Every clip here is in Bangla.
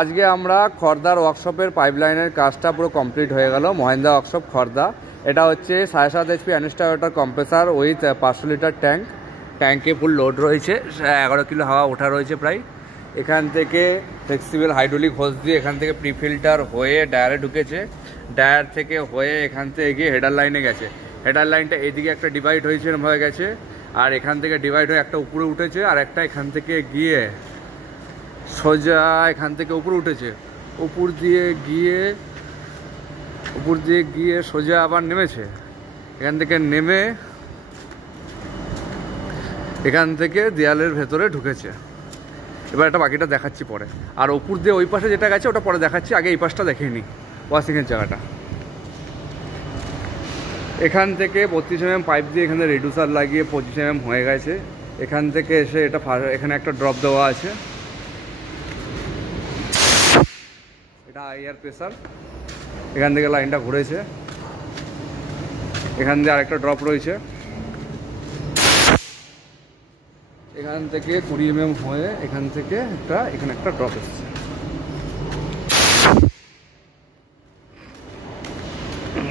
আজকে আমরা খর্দার ওয়ার্কশপের পাইপলাইনের কাজটা পুরো কমপ্লিট হয়ে গেল। মহেন্দ্রা ওয়ার্কশপ খর্দা। এটা হচ্ছে 7.5 HP Anest Iwata compressor with 500 litre tank. ট্যাঙ্কে ফুল লোড রয়েছে, 11 কিলো হাওয়া ওঠা রয়েছে প্রায়। এখান থেকে ফ্লেক্সিবল হাইড্রোলিক হোস দিয়ে এখান থেকে প্রি ফিল্টার হয়ে ডায়ারে ঢুকেছে। ডায়ার থেকে হয়ে এখান থেকে গিয়ে হেডার লাইনে গেছে। হেডার লাইনটা এদিকে একটা ডিভাইড হয়েছে, হয়ে গেছে, আর এখান থেকে ডিভাইড হয়ে একটা উপরে উঠেছে, আর একটা এখান থেকে গিয়ে সোজা এখান থেকে উপরে উঠেছে, উপর দিয়ে গিয়ে সোজা আবার নেমেছে। এখান থেকে নেমে এখান থেকে দেয়ালের ভেতরে ঢুকেছে। এবার একটা বাকিটা দেখাচ্ছি পরে। আর উপর দিয়ে ওই পাশে যেটা গেছে ওটা পরে দেখাচ্ছি, আগে এই পাশটা দেখেই নি ওয়াশিংয়ের জায়গাটা। এখান থেকে 32 mm পাইপ দিয়ে এখানে রিডিউসার লাগিয়ে 25 mm হয়ে গেছে। এখান থেকে এসে এটা এখানে একটা ড্রপ দেওয়া আছে, এটা এয়ার প্রেসার। এখান থেকে লাইনটা ঘুরেছে, এখান দিয়ে আরেকটা ড্রপ রয়েছে। এখান থেকে 20 mm হয়ে এখান থেকে এখানে একটা ড্রপ এসেছে।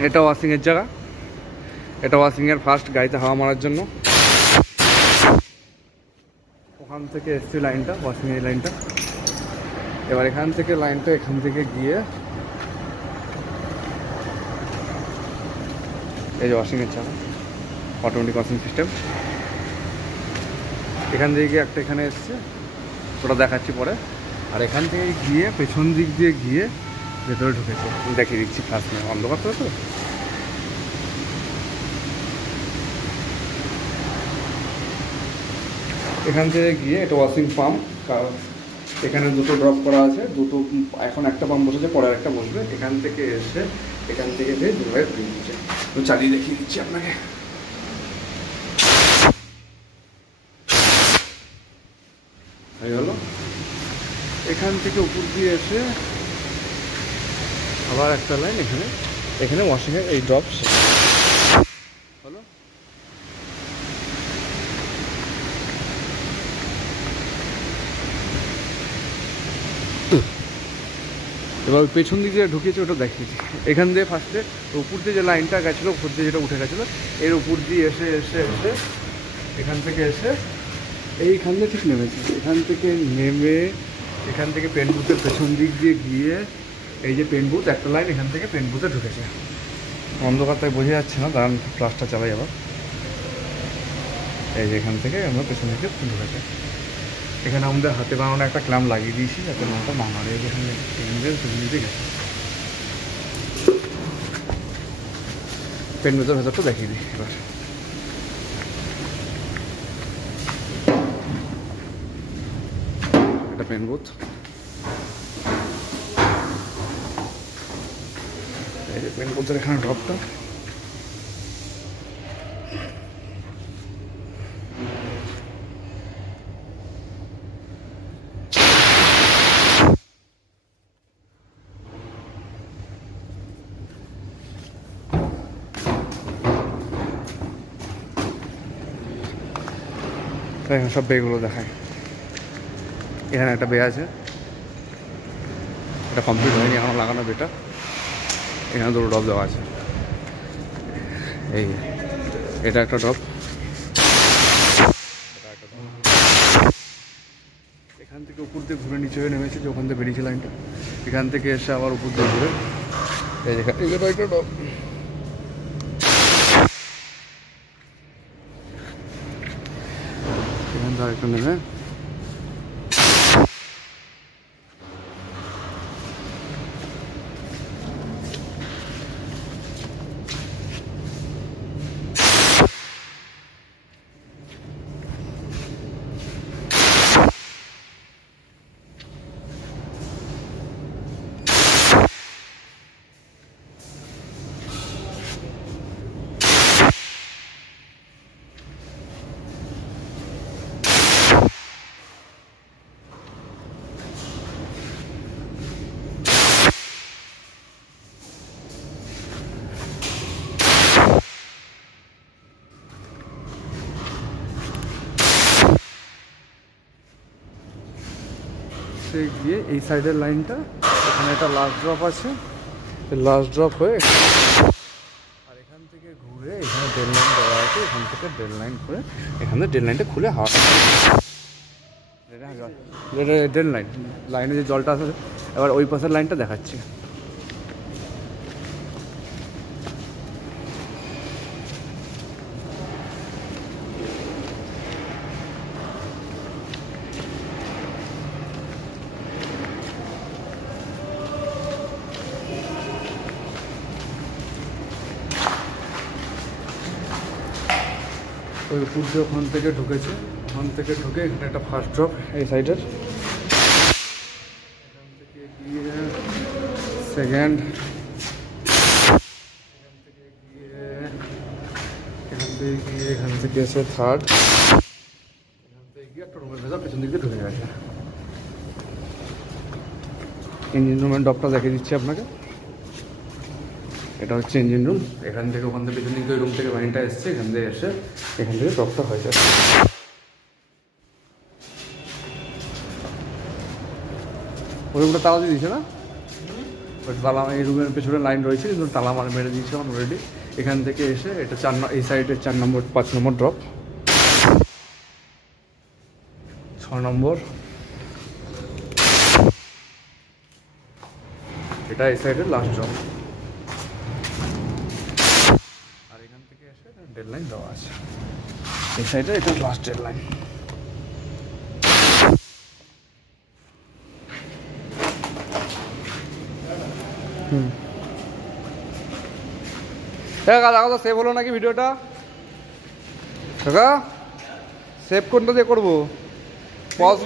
এটা ওয়াশিংয়ের জায়গা, এটা ওয়াশিংয়ের ফার্স্ট গাড়িতে হাওয়া মারার জন্য। ওখান থেকে এসছে লাইনটা, ওয়াশিংয়ের লাইনটা। এবার এখান থেকে লাইনটা এখান থেকে গিয়ে এই যে ওয়াশিংয়ের চাকা, অটোমেটিক ওয়াশিং সিস্টেম। এখান থেকে গিয়ে একটা এখানে এসছে, ওটা দেখাচ্ছি পরে। আর এখান থেকে গিয়ে পেছন দিক দিয়ে গিয়ে ভেতরে ঢুকেছে, দেখিয়ে দিচ্ছি ফার্স্ট নিয়ে। অন্ধকার তো এখান থেকে গিয়ে এটা ওয়াশিং পাম্প। এখানে দুটো ড্রপ করা আছে, দুটো এখন একটা পাম্প বসেছে, পরে একটা বসবে। এখান থেকে এসে এখান থেকে দুভাবে ঘুরিয়ে দিচ্ছে। তো চালিয়ে দেখিয়ে দিচ্ছি আপনাকে। এই হলো, এখান থেকে উপর দিয়ে এসে আবার একটা লাইন এখানে ওয়াশিংয়ের এই ড্রপ হলো। এবার পেছন দিকে যেটা ঢুকিয়েছে ওটা দেখিয়েছি। এখান দিয়ে ফার্স্টে উপর দিয়ে যে লাইনটা গেছিলো, উপর দিয়ে যেটা উঠে গেছিলো, এর উপর দিয়ে এসে এখান থেকে এসে এইখান দিয়ে ঠিক নেমেছে। এখান থেকে নেমে এখান থেকে পেন বুথের পেছন দিক দিয়ে গিয়ে এই যে পেন বুথ, একটা লাইন এখান থেকে পেন বুথে ঢুকেছে। অন্ধকার তাই বোঝা যাচ্ছে না, দাঁড়ান ফ্লাশটা চালাই আবার। এই যে এখান থেকে আমরা পেছন দিকে ঢুকেছে। এখানে আমাদের হাতে বানানো একটা ক্ল্যাম্প লাগিয়ে দিয়েছি যাতে মালটা বানানো এখানে গেছে। পেন বুথের ভেতরটা দেখিয়ে দিই এবার। এটা পেন বুথ, এই যে পেন বুথের এখানে ড্রপটা। এখানে সব বেগুলো দেখায়। এখানে একটা বে আছে, এটা কমপ্লিট হয়নি এখনো লাগানো বেটা। এখানে দুটো ড্রপ দেওয়া আছে, এই এটা একটা ড্রপ, এখান থেকে উপর দিয়ে ঘুরে নিচে হয়ে নেমেছে, যে ওখান থেকে বেরিয়েছে লাইনটা। এখান থেকে এসে আবার উপর দিয়ে ঘুরে এই যেটা একটা ড্রপ। এখান থেকে আরেকটা নেমে হচ্ছে গিয়ে এই সাইডের লাইনটা, এখানে একটা লাস্ট ড্রপ আছে, লাস্ট ড্রপ হয়ে আর এখান থেকে ঘুরে এখানে ড্রেন লাইন দেওয়া আছে, এখান থেকে ড্রেন লাইন করে এখানে ড্রেন লাইনটা খুলে হাওয়া ড্রেন লাইন লাইনে যে জলটা আছে। এবার ওই পাশের লাইনটা দেখাচ্ছি। ওই উপর দিয়ে ওখান থেকে ঢুকেছে, ওখান থেকে ঢুকে এখানে একটা ফার্স্ট ড্রপ এই সাইডের, এখান থেকে গিয়ে সেকেন্ড, এখান থেকে এসে থার্ড, এখান থেকে গিয়ে একটা রুমের ভেতর পেছন দিক দিয়ে ঢুকে গেছে। ইঞ্জিন রুমের ডপটা দেখিয়ে দিচ্ছি আপনাকে। এটা হচ্ছে ইঞ্জিন রুম, এখান থেকে ওখান থেকে পেছন দিক দিয়ে রুম থেকে লাইনটা এসছে, এখান থেকে এসে এখান থেকে ডপটা হয়ে যায়। ওই রুমটা তালা দিয়ে দিয়েছে না, ওই তালা, এই রুমের পেছনে লাইন রয়েছে কিন্তু তালা মেরে দিয়েছে আমার অলরেডি। এখান থেকে এসে এটা এই সাইডে 4 নম্বর 5 নম্বর ড্রপ, 6 নম্বর, এটা এই সাইডের লাস্ট ড্রপ। আর এখান থেকে এসে ডেড লাইন দেওয়া আছে এই সাইডে, এটা লাস্ট ডেড লাইন। কাকা তো সেভ হলো নাকি ভিডিওটা? কাকা সেভ কোনটা দিয়ে করবো? পজ